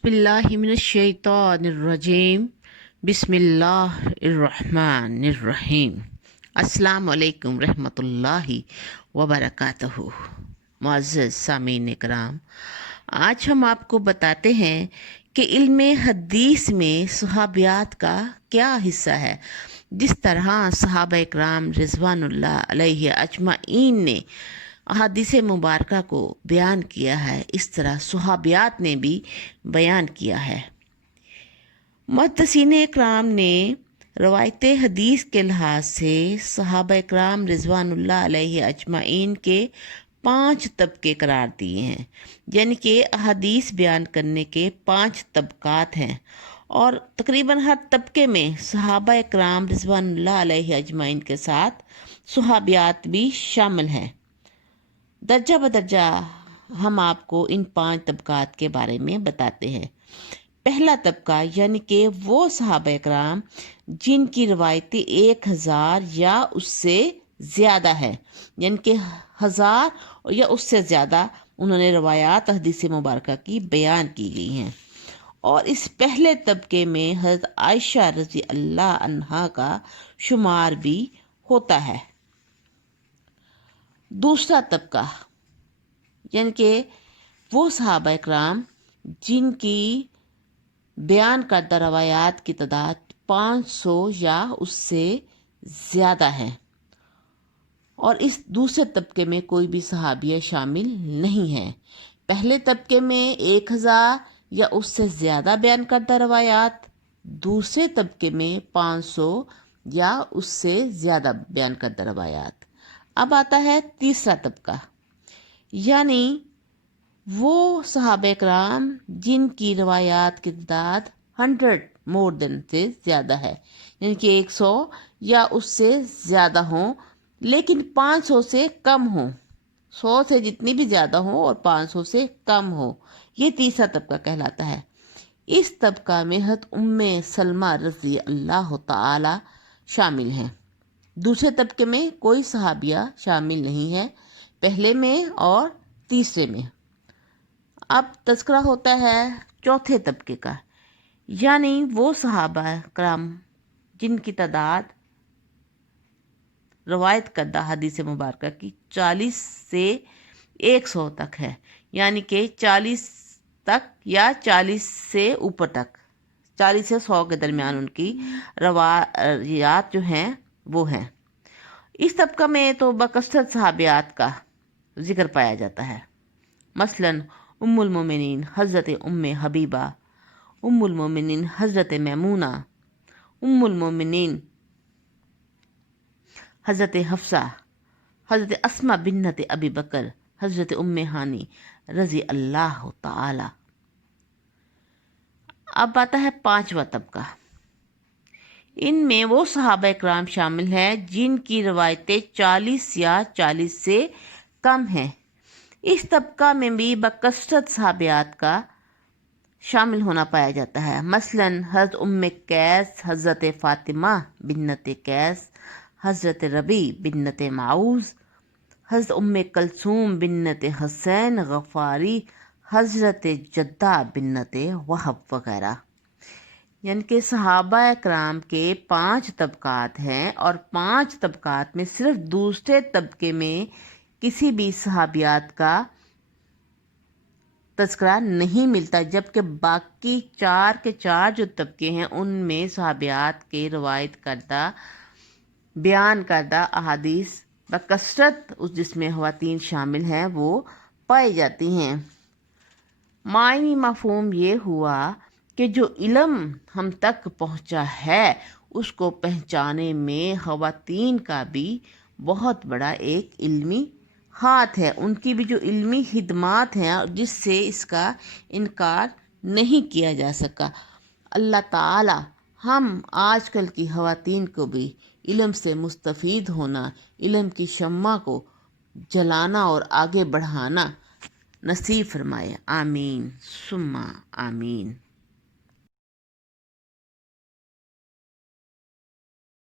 अऊज़ुबिल्लाहि मिनश्शैतानिर्रजीम बिस्मिल्लाहिर्रहमानिर्रहीम। अस्सलामु अलैकुम रहमतुल्लाहि व बरकातहू। मुअज़्ज़ज़ सामीन इकराम, आज हम आपको बताते हैं कि इल्म हदीस में सहाबियात का क्या हिस्सा है। जिस तरह सहाबा इकराम रिज़वानुल्लाह अलैहि अजमाइन ने अहादीस मुबारका को बयान किया है, इस तरह सहाबियात ने भी बयान किया है। मुहद्दिसीन इकराम ने रवायत हदीस के लिहाज से सहाबा इकराम रिज़वानुल्लाह अलैहि अजमाइन के 5 तबके करार दिए हैं, यानी कि अहादीस बयान करने के 5 तबकात हैं, और तकरीबन हर तबके में सहाबा इकराम रिज़वानुल्लाह अलैहि अजमाइन के साथ सहाबियात भी शामिल हैं। दर्जा बदर्जा हम आपको इन 5 तबकात के बारे में बताते हैं। पहला तबका यानी कि वो सहाबा इकराम जिनकी रवायतें 1000 या उससे ज़्यादा है, यानी कि 1000 या उससे ज़्यादा उन्होंने रवायात हदीस मुबारका की बयान की गई हैं। और इस पहले तबके में हज़रत आयशा रज़ी अल्लाह अन्हा का शुमार भी होता है। दूसरा तबका यानी कि वो सहाबा इकराम जिनकी बयान करदा रवायात की तादाद 500 या उससे ज़्यादा है, और इस दूसरे तबके में कोई भी सहाबिया शामिल नहीं है। पहले तबके में 1000 या उससे ज़्यादा बयान करदा रवायात, दूसरे तबके में 500 या उससे ज़्यादा बयान करदा रवायात। अब आता है तीसरा तबका, यानी वो सहाबा इकराम जिनकी रवायात की तादाद 100 मोर देन से ज़्यादा है, यानी कि 100 या उससे ज़्यादा हों लेकिन 500 से कम हो, 100 से जितनी भी ज़्यादा हो और 500 से कम हो, ये तीसरा तबका कहलाता है। इस तबका में हज़रत उम्मे सलमा रज़ी अल्लाह ताला शामिल हैं। दूसरे तबके में कोई सहाबिया शामिल नहीं है, पहले में और तीसरे में। अब तज़किरा होता है चौथे तबके का, यानी वो सहाबा कराम जिनकी तादाद रवायत करदा हदीस मुबारका की 40 से 100 तक है, यानी कि 40 तक या 40 से ऊपर तक, 40 से 100 के दरमियान उनकी रवायात जो हैं वो हैं। इस तबका में तो बकसरत सहाबियात का जिक्र पाया जाता है। मसलन उम्मुल मोमिनीन हज़रत उम्मे हबीबा, उम्मुल मोमिनीन हज़रत मैमूना, उम्मुल मोमिनीन हज़रत हफ्सा, हज़रत अस्मा बिन्नत अबी बकर, हज़रत उम्मे हानी रज़ी अल्लाह ताला। अब आता है पांचवा तबका। इनमें वो सहाबा इकराम शामिल हैं जिनकी रवायतें 40 या 40 से कम हैं। इस तबका में भी बकसरत सहाबियात का शामिल होना पाया जाता है। मसलन हज़रत उम्मे कैस, हज़रत फ़ातिमा बिन्नत कैस, हज़रत रबी बिन्नत माऊज़, हज़रत उम्मे कलसूम बिन्नत हुसैन गफ़ारी, हज़रत जद्दा बिन्नत वहब वगैरह। यानी कि सहाबा इकराम के 5 तबकात हैं, और 5 तबकात में सिर्फ दूसरे तबके में किसी भी सहाबियात का तज़किरा नहीं मिलता, जबकि बाकी 4 के 4 जो तबके हैं उनमें सहाबियात के रवायत करदा बयान करदा अहादीस बकसरत उस जिसमें ख़वातीन शामिल हैं वो पाई जाती हैं। मायनी मफ़हूम ये हुआ कि जो इल्म हम तक पहुँचा है उसको पहचाने में ख़वातीन का भी बहुत बड़ा एक इल्मी हाथ है, उनकी भी जो इल्मी खिदमात हैं जिससे इसका इनकार नहीं किया जा सका। अल्लाह ताला हम आजकल की ख़वातीन को भी इल्म से मुस्तफ़ीद होना, इल्म की शम्मा को जलाना और आगे बढ़ाना नसीब फरमाए। आमीन सुम्मा आमीन।